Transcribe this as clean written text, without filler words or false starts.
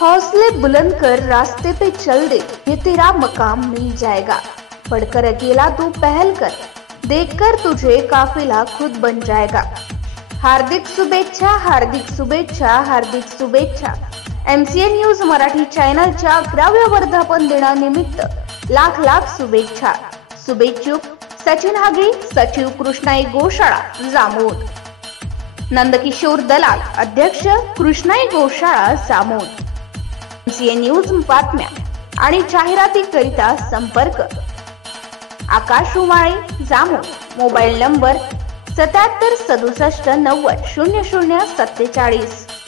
हौसले बुलंद कर रास्ते पे चल दे, ये तेरा मकाम मिल जाएगा। पढ़कर अकेला तू पहल कर, देखकर तुझे काफिला खुद बन जाएगा। हार्दिक शुभेच्छा, हार्दिक शुभेच्छा, हार्दिक शुभेच्छा। MCN न्यूज मराठी चॅनलच्या 11व्या वर्धापन दिनानिमित्त लाख लाख शुभेच्छा। शुभेच्छुक सचिन हागे, सचिव कृष्णाई गोशाळा जामोद, नंदकिशोर दलाल अध्यक्ष कृष्णाई गोशाळा जामोद। MCN न्यूज बातम्या आणि जाहिरातीकरिता संपर्क आकाश उमाळे जामोद, मोबाईल नंबर 77 67 90 00 47।